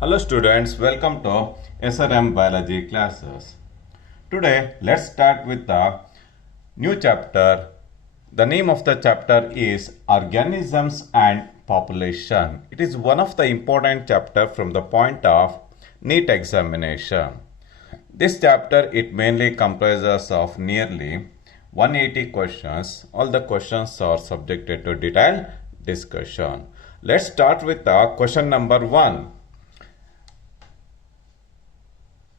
Hello students, welcome to SRM Biology classes. Today let's start with the new chapter. The name of the chapter is Organisms and Population. It is one of the important chapter from the point of NEET examination. This chapter it mainly comprises of nearly 180 questions. All the questions are subjected to detailed discussion. Let's start with the question number 1.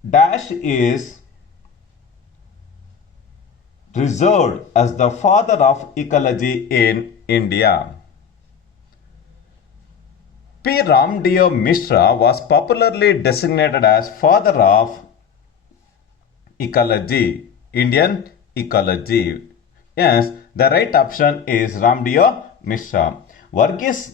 Dash is reserved as the father of ecology in India. P. Ramdev Mishra was popularly designated as father of ecology, Indian ecology. Yes, the right option is Ramdev Mishra. Varghese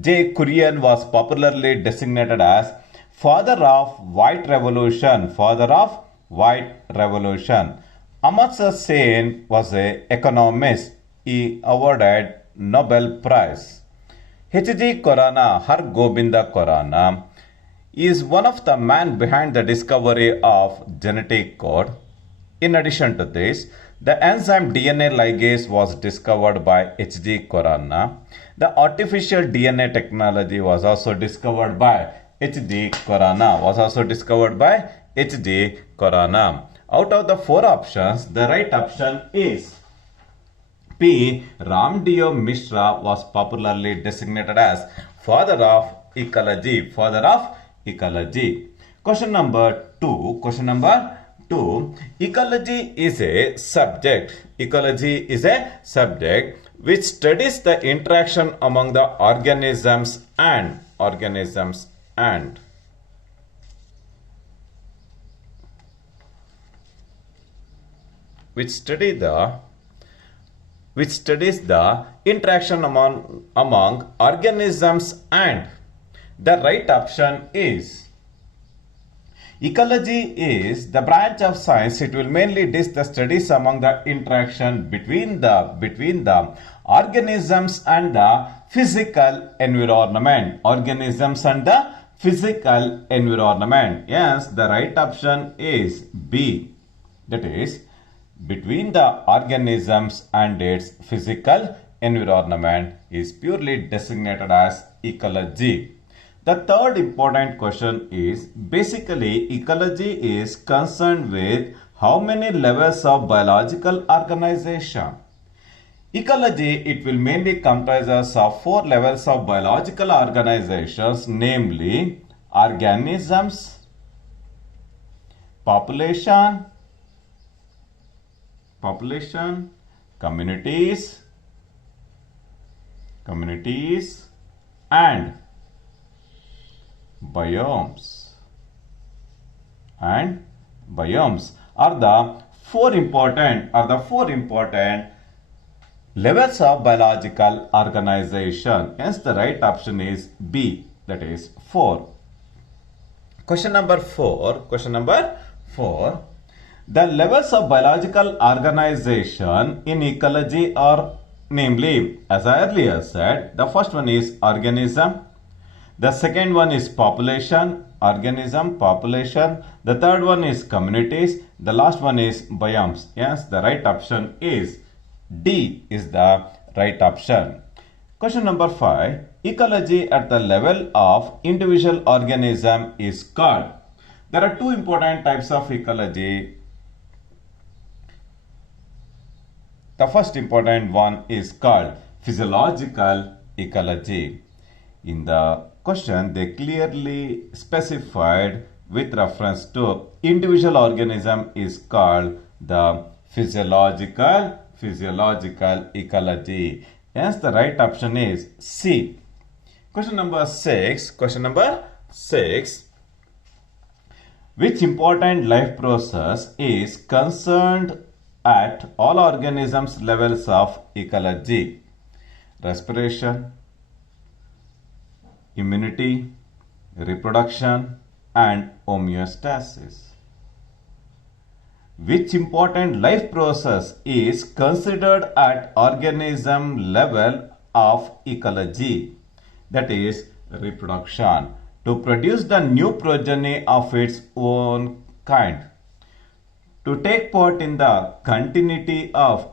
J. Kurian was popularly designated as father of white revolution, father of white revolution. Amartya Sen was an economist. He awarded Nobel Prize. H.G. Khurana, Har Govinda Khurana, is one of the men behind the discovery of genetic code. In addition to this, the enzyme DNA ligase was discovered by H.G. Khurana. The artificial DNA technology was also discovered by H.G. Khurana. Out of the 4 options, the right option is P. Ramdev Mishra was popularly designated as father of ecology. Question number 2. Ecology is a subject which studies the interaction among the organisms and which studies the interaction among organisms, and the right option is ecology is the branch of science. It will mainly discuss the studies among the interaction between the organisms and the physical environment. Yes, the right option is B. That is, between the organisms and its physical environment is purely designated as ecology. The third important question is, basically ecology is concerned with how many levels of biological organization. Ecology, it will mainly comprise of 4 levels of biological organizations, namely organisms, population, communities, and biomes. Are the four important levels of biological organization. Hence the right option is B, that is 4. Question number 4. The levels of biological organization in ecology are, namely, as I earlier said, the first one is organism, the second one is population, the third one is communities, the last one is biomes. Yes, the right option is D is the right option. Question number 5. Ecology at the level of individual organism is called. There are 2 important types of ecology. The first important one is called physiological ecology. In the question, they clearly specified with reference to individual organism is called the physiological ecology. Hence, the right option is C. Question number 6. Which important life process is concerned at all organisms levels of ecology? Respiration, immunity, reproduction, and homeostasis. Which important life process is considered at organism level of ecology? That is reproduction. to produce the new progeny of its own kind. To take part in the continuity of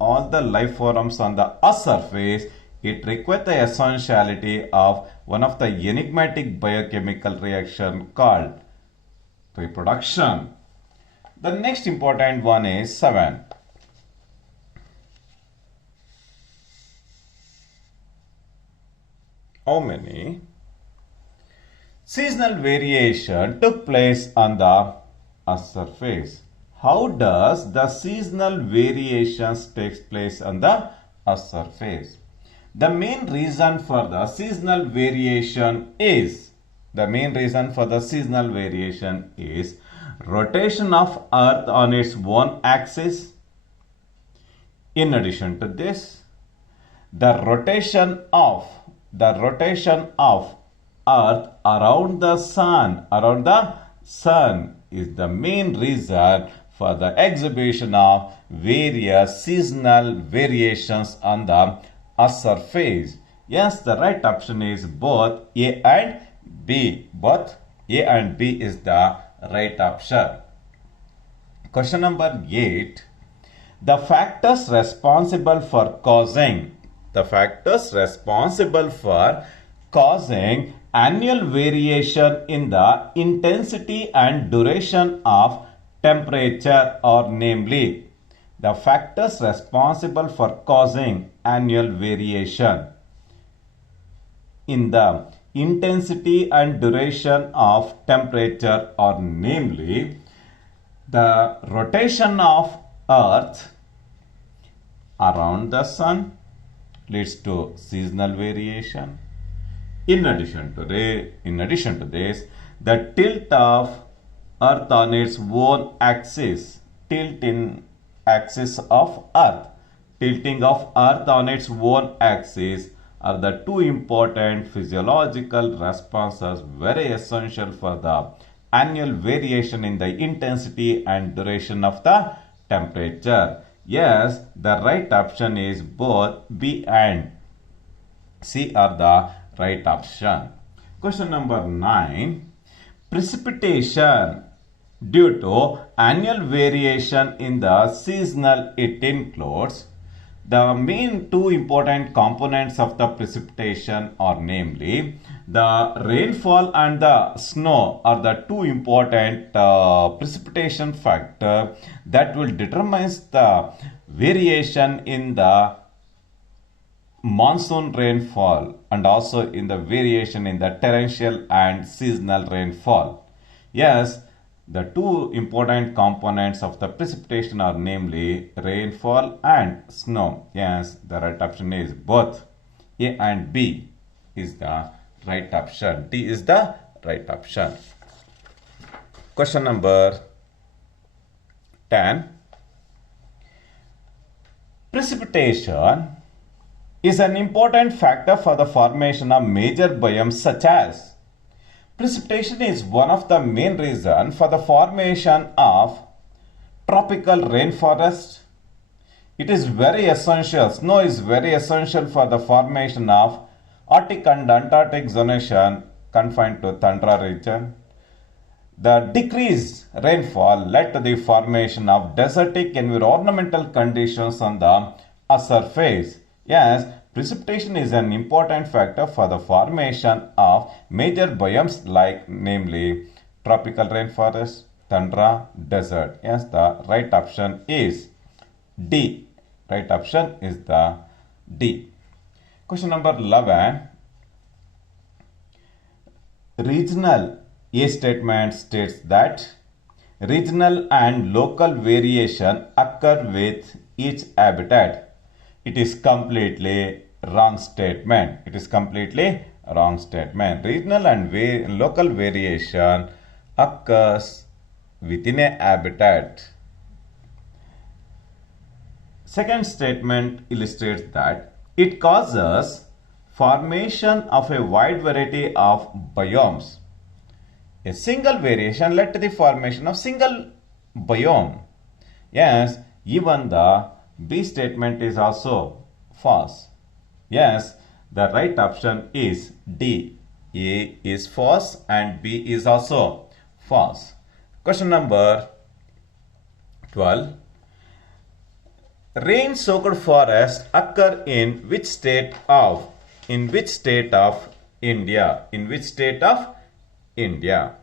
all the life forms on the Earth's surface, it requires the essentiality of one of the enigmatic biochemical reaction called reproduction. The next important one is 7. How many seasonal variation took place on the Earth's surface? How does the seasonal variations take place on the Earth's surface? The main reason for the seasonal variation is rotation of Earth on its own axis. In addition to this, the rotation of Earth around the sun is the main reason for the exhibition of various seasonal variations on the Earth's surface. Yes, the right option is both A and B. Both A and B is the right option. Question number 8. The factors responsible for causing annual variation in the intensity and duration of temperature are namely. The factors responsible for causing annual variation in the intensity and duration of temperature are namely the rotation of Earth around the sun leads to seasonal variation. In addition to this, the tilt of Earth on its own axis, tilting of Earth on its own axis are the two important physiological responses very essential for the annual variation in the intensity and duration of the temperature. Yes, the right option is both B and C are the right option. Question number 9. Precipitation due to annual variation in the seasonal, it includes. The main two important components of the precipitation are namely the rainfall and the snow are the two important precipitation factor that will determine the variation in the monsoon rainfall and also in the variation in the torrential and seasonal rainfall. Yes, the two important components of the precipitation are namely rainfall and snow. Yes, the right option is both A and B is the right option. D is the right option. Question number 10. Precipitation is an important factor for the formation of major biomes such as. Precipitation is one of the main reasons for the formation of tropical rainforest. It is very essential. Snow is very essential for the formation of Arctic and Antarctic zonation confined to tundra region. The decreased rainfall led to the formation of desertic environmental conditions on the Earth's surface. Yes, precipitation is an important factor for the formation of major biomes like namely tropical rainforest, tundra, desert. Yes, the right option is D. Right option is the D. Question number 11. Regional A statement states that regional and local variation occur with each habitat. It is completely wrong statement. Regional and local variation occurs within a habitat. Second statement illustrates that it causes formation of a wide variety of biomes. A single variation led to the formation of single biome. Yes, even the B statement is also false. Yes, The right option is D. A is false and B is also false. Question number 12. Rain-soaked forests occur in which state of India? In which state of India?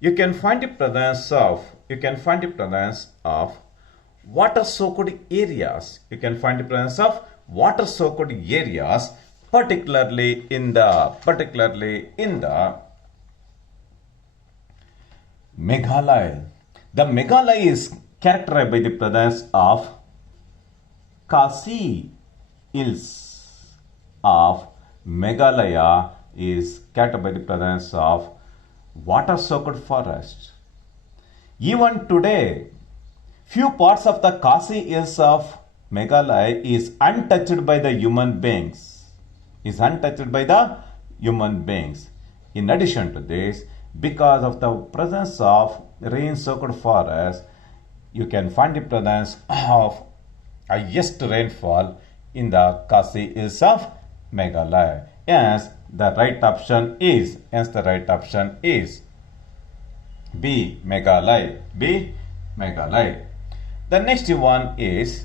You can find the presence of water-soaked areas. You can find the presence of water-soaked areas, particularly in the Meghalaya. The Meghalaya is characterized by the presence of Khasi Hills of Meghalaya is characterized by the presence of water-soaked forest. Even today, few parts of the Khasi Hills of Meghalaya is untouched by the human beings. In addition to this, because of the presence of rain-soaked forest, you can find the presence of highest rainfall in the Khasi Hills of Meghalaya. Hence, the right option is B. Meghalaya. B. Meghalaya. The next one is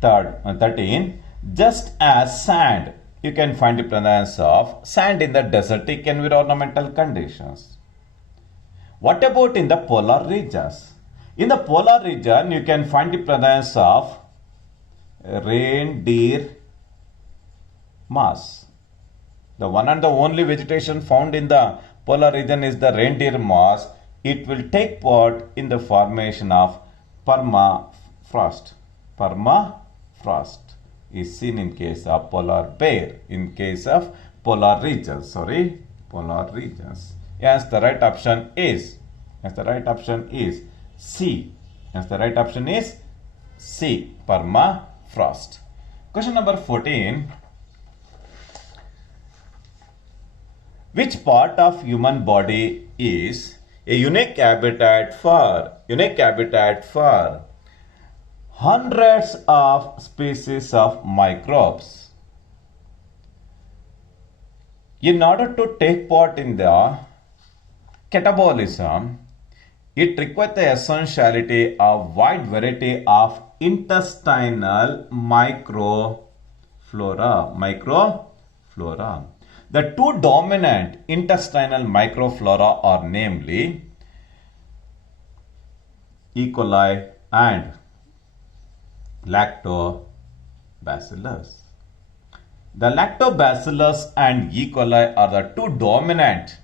13. Just as sand, you can find the presence of sand in the desertic environmental conditions. What about in the polar regions? In the polar region, you can find the presence of reindeer moss. The one and the only vegetation found in the polar region is the reindeer moss. It will take part in the formation of permafrost. Permafrost is seen in case of polar bear, in case of polar regions. Yes, the right option is C. Yes, the right option is C. Permafrost. Question number 14. Which part of human body is a unique habitat for hundreds of species of microbes? In order to take part in the catabolism, it requires the essentiality of wide variety of intestinal microflora. The two dominant intestinal microflora are namely E. coli and Lactobacillus. The Lactobacillus and E. coli are the two dominant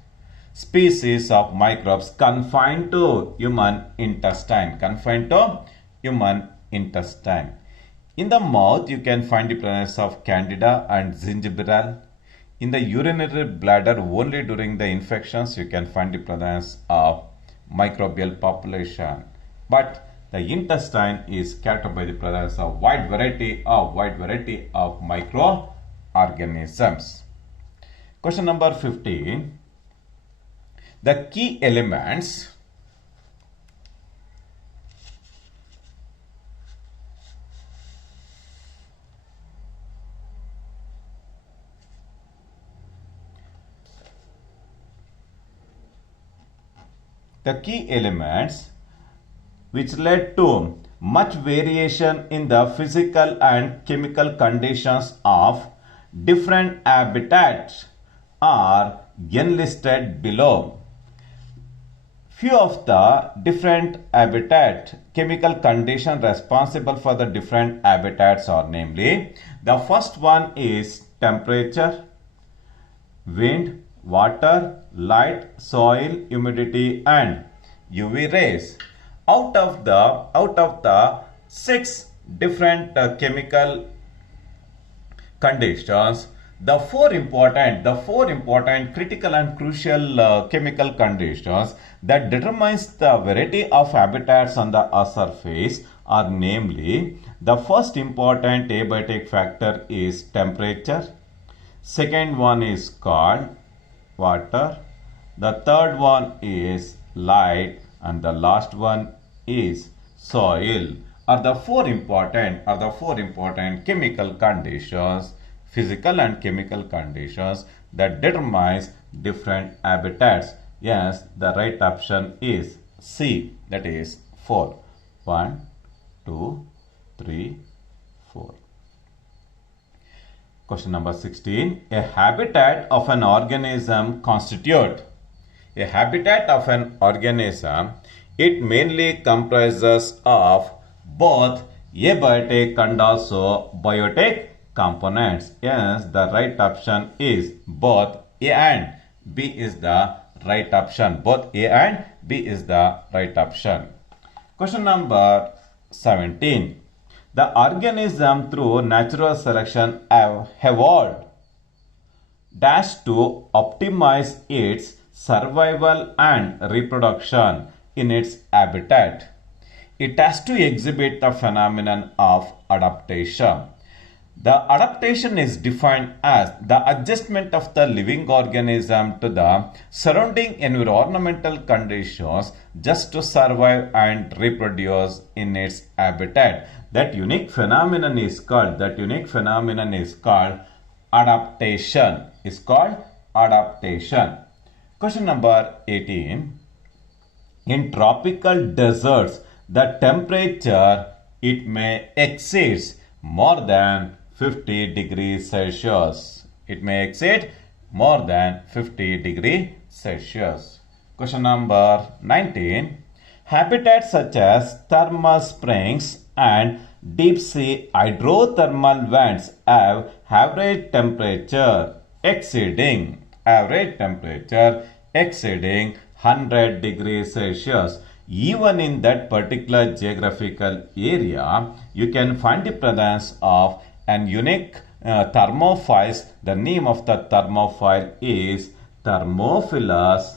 species of microbes confined to human intestine. In the mouth, you can find the presence of Candida and Gingival. In the urinary bladder, only during the infections, you can find the presence of microbial population. But the intestine is characterized by the presence of wide variety of microorganisms. Question number 15. The key elements which led to much variation in the physical and chemical conditions of different habitats are enlisted below. Few of the different habitat chemical conditions responsible for the different habitats are namely, the first one is temperature, wind, water, light, soil, humidity and UV rays. Out of the 6 different chemical conditions, the four important critical and crucial chemical conditions that determines the variety of habitats on the Earth surface are namely, the first important abiotic factor is temperature, second one is called water, the third one is light and the last one is soil are the four important chemical conditions, physical and chemical conditions that determines different habitats. Yes, the right option is C, that is 4. 1, 2, 3, 4. Question number 16. A habitat of an organism constitute. A habitat of an organism, it mainly comprises of both abiotic and also biotic components. Yes, the right option is both A and B is the right option. Both A and B is the right option. Question number 17. The organism through natural selection have evolved dash to optimize its survival and reproduction in its habitat. It has to exhibit the phenomenon of adaptation. The adaptation is defined as the adjustment of the living organism to the surrounding environmental conditions just to survive and reproduce in its habitat. That unique phenomenon is called adaptation. Is called adaptation. Question number 18. In tropical deserts, the temperature it may exceed more than 50 degrees Celsius. It may exceed more than 50 degrees Celsius. Question number 19. Habitats such as thermal springs and deep sea hydrothermal vents have average temperature exceeding 100 degrees Celsius. Even in that particular geographical area, you can find the presence of an unique thermophiles. The name of the thermophile is Thermophilus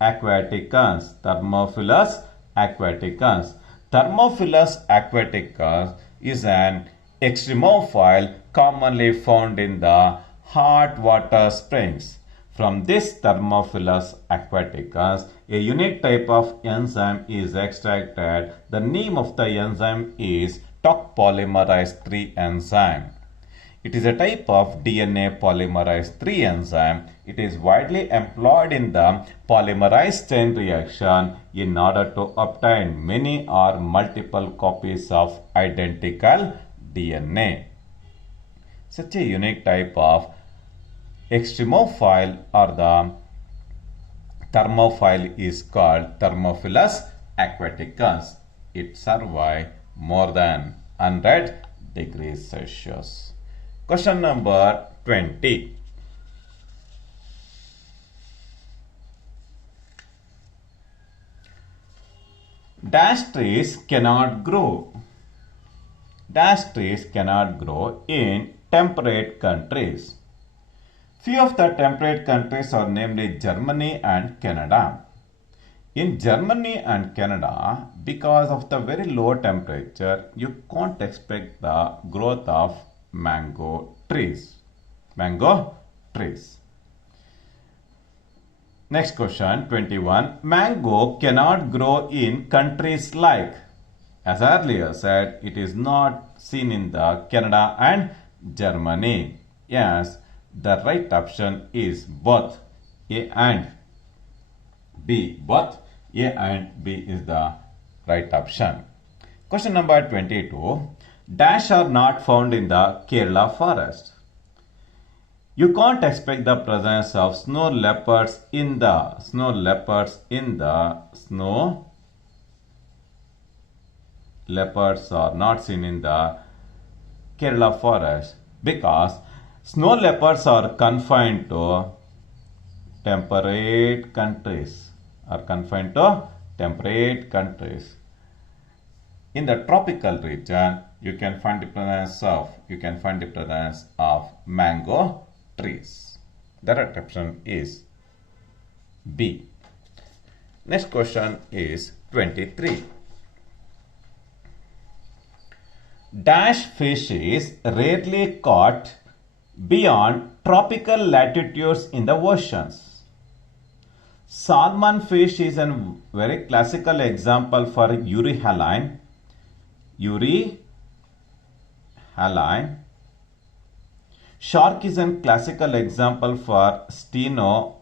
aquaticans. Thermophilus aquaticus is an extremophile commonly found in the hot water springs. From this Thermophilus aquaticus, a unique type of enzyme is extracted. The name of the enzyme is Toc polymerase III enzyme. It is a type of DNA polymerase III enzyme. It is widely employed in the polymerase chain reaction in order to obtain many or multiple copies of identical DNA. Such a unique type of extremophile or the thermophile is called Thermophilus aquaticus. It survives more than 100 degrees Celsius. Question number 20. Dash trees cannot grow. Dash trees cannot grow in temperate countries. Few of the temperate countries are namely Germany and Canada. In Germany and Canada, because of the very low temperature, you can't expect the growth of mango trees. Next question, 21. Mango cannot grow in countries like, as earlier said, it is not seen in the Canada and Germany. Yes, the right option is both A and B. Both A and B is the right option. Question number 22. Dash are not found in the Kerala forest. You can't expect the presence of snow leopards in the snow leopards are not seen in the Kerala forest because snow leopards are confined to temperate countries. In the tropical region, you can find the presence of mango trees. The right option is B. Next question is 23. Dash fish is rarely caught beyond tropical latitudes in the oceans. Salmon fish is a very classical example for euryhaline. Euryhaline. Shark is a classical example for stenohaline.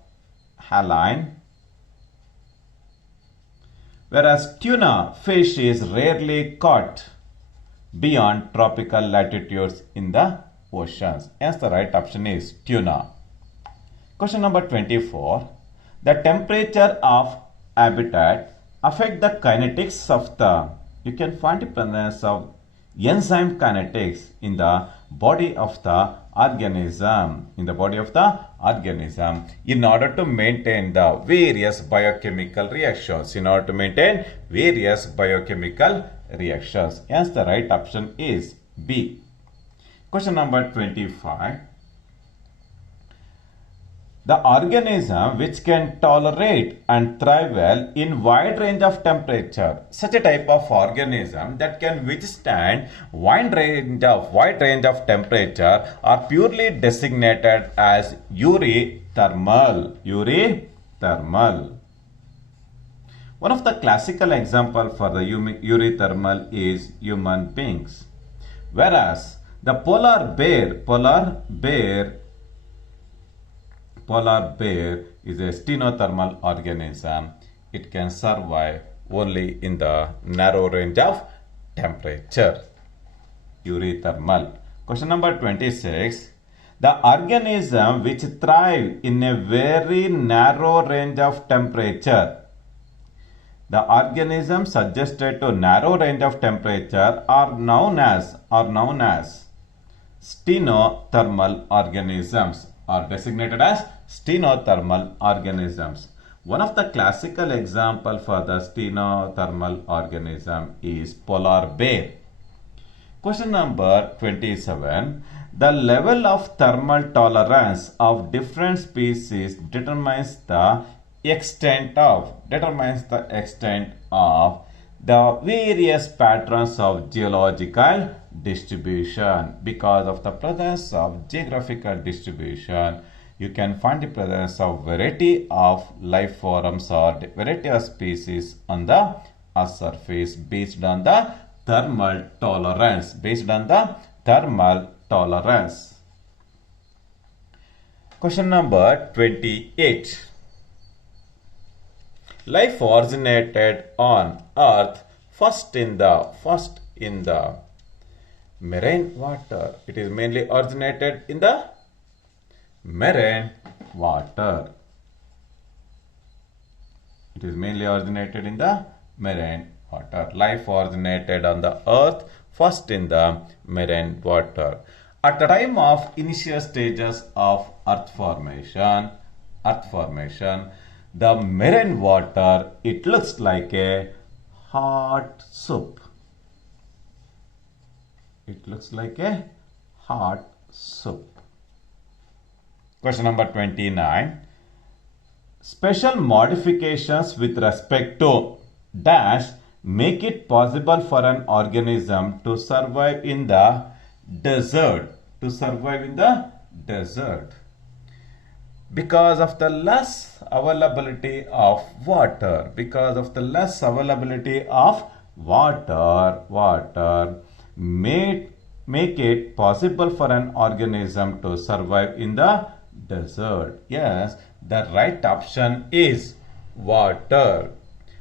Whereas tuna fish is rarely caught beyond tropical latitudes in the oceans. Hence the right option is tuna. Question number 24. The temperature of habitat affect the kinetics of the, you can find the presence of enzyme kinetics in the body of the organism, in order to maintain the various biochemical reactions, Hence the right option is B. Question number 25. The organism which can tolerate and thrive well in wide range of temperature. Such a type of organism that can withstand wide range of temperature are purely designated as eurythermal. One of the classical example for the eurythermal is human beings. Whereas the polar bear is a stenothermal organism. It can survive only in the narrow range of temperature. Eurythermal. Question number 26. The organism which thrive in a very narrow range of temperature. The organisms suggested to narrow range of temperature are known as stenothermal organisms, are designated as stenothermal organisms. One of the classical example for the stenothermal organism is polar bear. Question number 27. The level of thermal tolerance of different species determines the extent of the various patterns of geological distribution. Because of the presence of geographical distribution, you can find the presence of variety of life forms or variety of species on the Earth's surface based on the thermal tolerance. Question number 28. Life originated on Earth first in the marine water. It is mainly originated in the marine water. Life originated on the Earth first in the marine water. At the time of initial stages of Earth formation, the marine water, it looks like a hot soup. Question number 29. Special modifications with respect to dash make it possible for an organism to survive in the desert. Because of the less availability of water, make it possible for an organism to survive in the desert. Yes, the right option is water.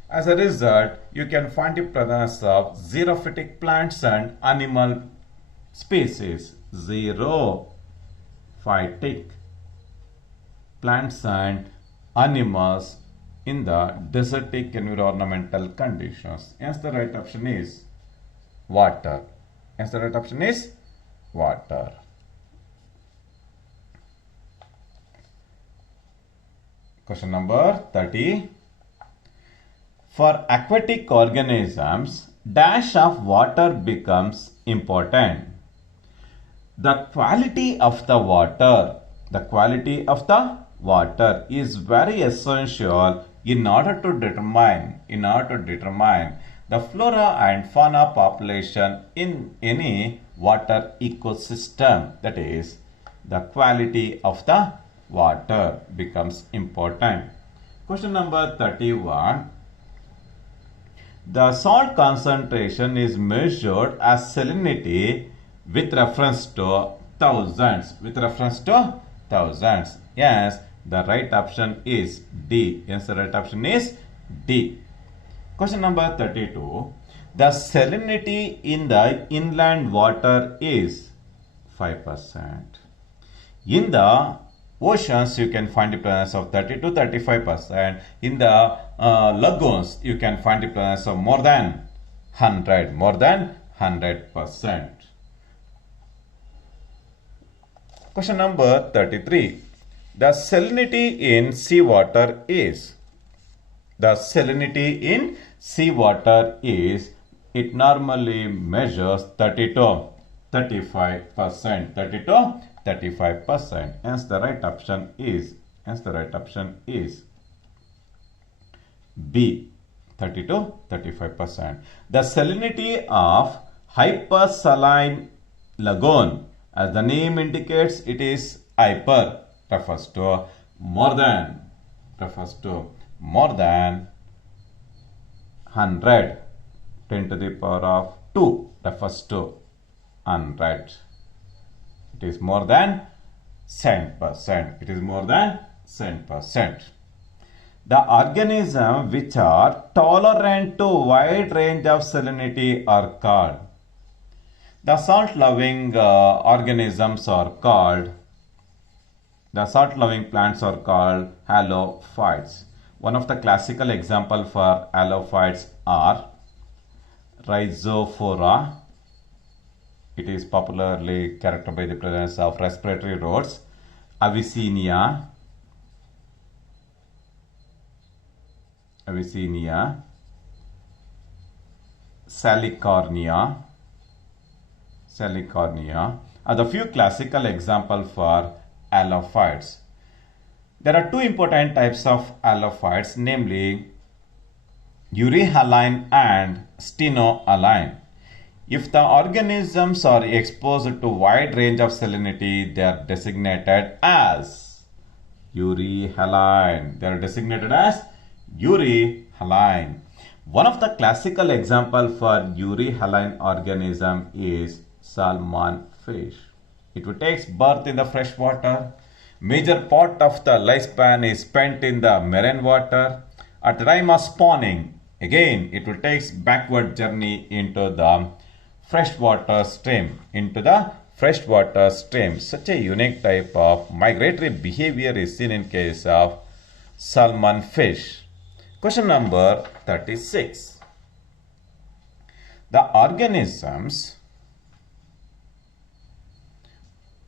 As a result, you can find the presence of xerophytic plants and animal species. Xerophytic plants and animals in the desertic environmental conditions. Hence the right option is water. Question number 30. For aquatic organisms, dash of water becomes important. The quality of the water is very essential in order to determine the flora and fauna population in any water ecosystem. That is, the quality of the water becomes important. Question number 31. The salt concentration is measured as salinity with reference to thousands. With reference to thousands. Yes, the right option is D. Yes, the right option is D. Question number 32. The salinity in the inland water is 5%. In the oceans, you can find the presence of 30 to 35%. In the lagoons, you can find the presence of more than 100%. Question number 33. The salinity in seawater is. The salinity in seawater is, it normally measures 30 to 35%. 30 to 35%. Hence the right option is. B. 30 to 35%. The salinity of hypersaline lagoon, as the name indicates, it is hyper, refers to more than 100. 10 to the power of 2 refers to 100. It is more than 10%. It is more than 10%. The organisms which are tolerant to wide range of salinity are called. The salt-loving organisms are called. The salt-loving plants are called halophytes. One of the classical examples for halophytes are Rhizophora. It is popularly characterized by the presence of respiratory rods. Avicennia, Salicornia are the few classical examples for halophytes. There are two important types of halophytes, namely euryhaline and stenohaline. If the organisms are exposed to wide range of salinity, they are designated as euryhaline. One of the classical examples for euryhaline organism is salmon fish. It takes birth in the fresh water. Major part of the lifespan is spent in the marine water. At the time of spawning, again it will take backward journey into the freshwater stream. Such a unique type of migratory behavior is seen in case of salmon fish. Question number 36. The organisms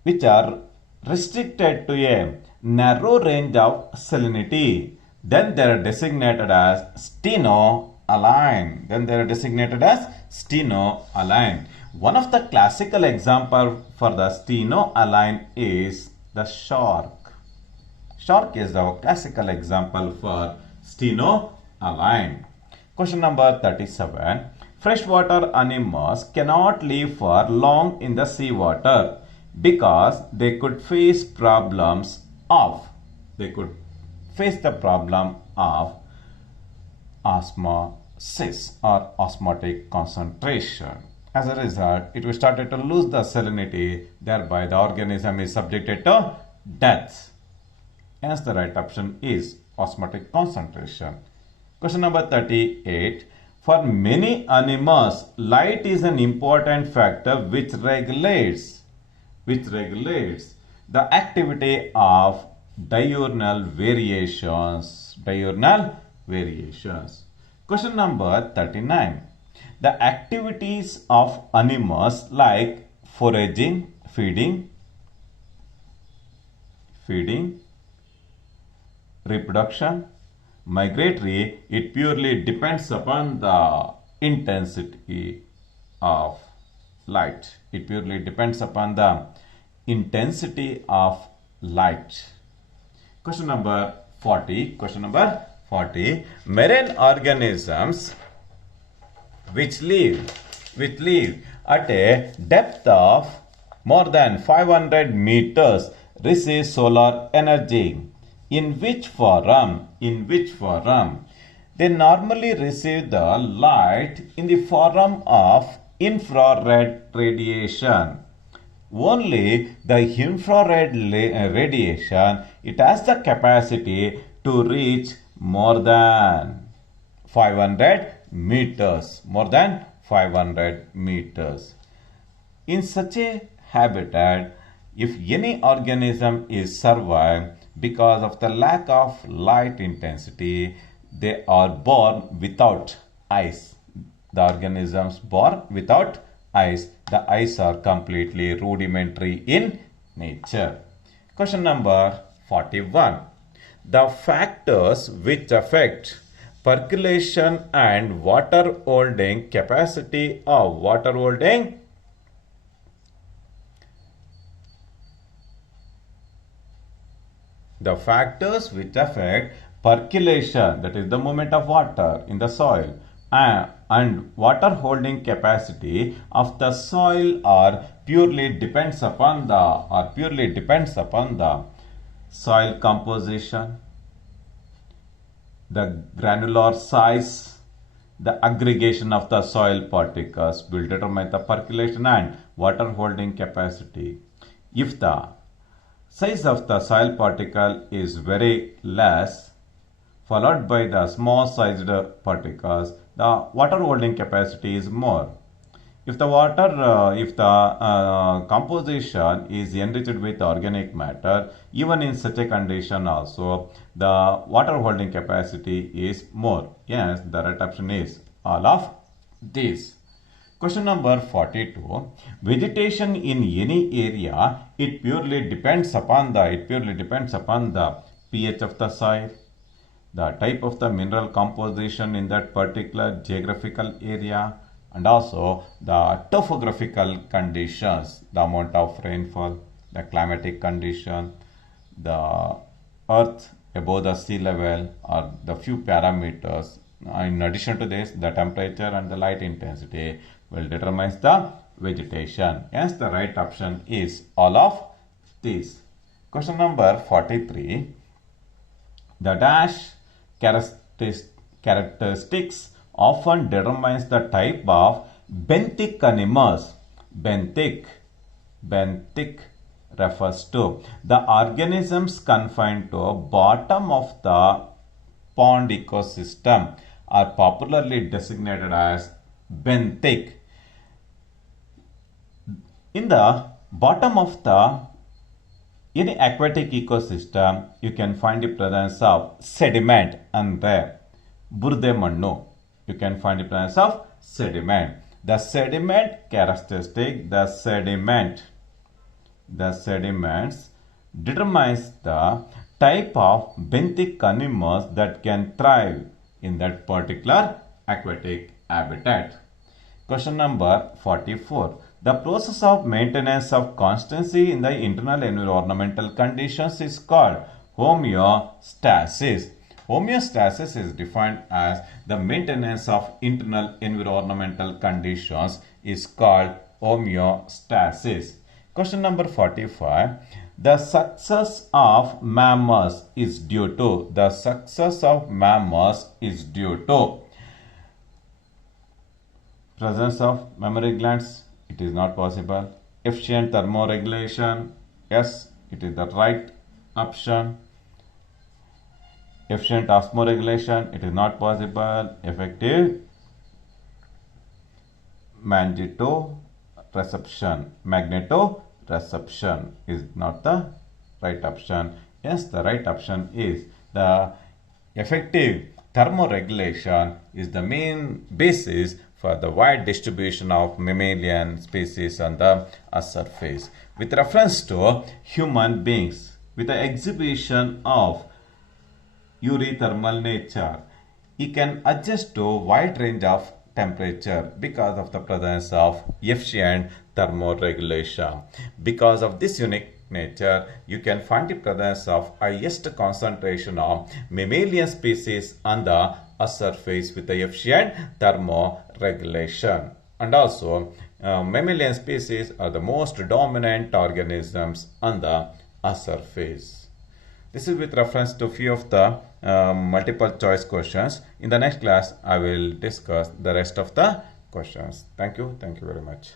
which are restricted to a narrow range of salinity, then they are designated as stenohaline. One of the classical examples for the stenohaline is the shark. Shark is the classical example for stenohaline. Question number 37. Freshwater animals cannot live for long in the seawater because they could face the problem of osmosis or osmotic concentration. As a result, it will start to lose the salinity, thereby the organism is subjected to death. Hence the right option is osmotic concentration. Question number 38. For many animals, light is an important factor which regulates the activity of diurnal variations. Question number 39. The activities of animals like foraging, feeding, reproduction, migratory, it purely depends upon the intensity of light. Question number 40. Marine organisms which live at a depth of more than 500 meters receive solar energy. In which form? In which form? They normally receive the light in the form of infrared radiation. Only the infrared radiation, it has the capacity to reach more than 500 meters. More than 500 meters. In such a habitat, if any organism is survived because of the lack of light intensity, they are born without eyes. The organisms born without eyes. The eyes are completely rudimentary in nature. Question number 41. The factors which affect percolation and water holding capacity of water holding the factors which affect percolation, that is the movement of water in the soil, and water holding capacity of the soil are purely depends upon the soil composition, the granular size, the aggregation of the soil particles will determine the percolation and water holding capacity. If the size of the soil particle is very less, followed by the small sized particles, the water holding capacity is more. If the composition is enriched with organic matter, even in such a condition also, the water holding capacity is more. Yes, the right option is all of these. Question number 42. Vegetation in any area, it purely depends upon the pH of the soil, the type of the mineral composition in that particular geographical area, and also the topographical conditions, the amount of rainfall, the climatic condition, the earth above the sea level, or the few parameters. In addition to this, the temperature and the light intensity will determine the vegetation. Hence, the right option is all of these. Question number 43. The dash characteristics often determines the type of benthic animals. Benthic refers to the organisms confined to bottom of the pond ecosystem are popularly designated as benthic. In the bottom of the any aquatic ecosystem, you can find the presence of sediment and burde mannu. You can find the presence of sediment. The sediment characteristic, the sediments determines the type of benthic animals that can thrive in that particular aquatic habitat. Question number 44. The process of maintenance of constancy in the internal environmental conditions is called homeostasis. Homeostasis is defined as the maintenance of internal environmental conditions is called homeostasis. Question number 45. The success of mammals is due to presence of mammary glands. It is not possible. Efficient thermoregulation. Yes, it is the right option. Efficient osmoregulation. It is not possible. Effective magnetoreception is not the right option. Yes, the right option is the effective thermoregulation is the main basis for the wide distribution of mammalian species on the Earth's surface. With reference to human beings, with the exhibition of eurythermal nature, he can adjust to wide range of temperature because of the presence of efficient thermoregulation. Because of this unique nature, you can find the presence of highest concentration of mammalian species on the Earth's surface with the efficient thermoregulation. And also, mammalian species are the most dominant organisms on the Earth's surface. This is with reference to few of the multiple choice questions. In the next class, I will discuss the rest of the questions. Thank you very much.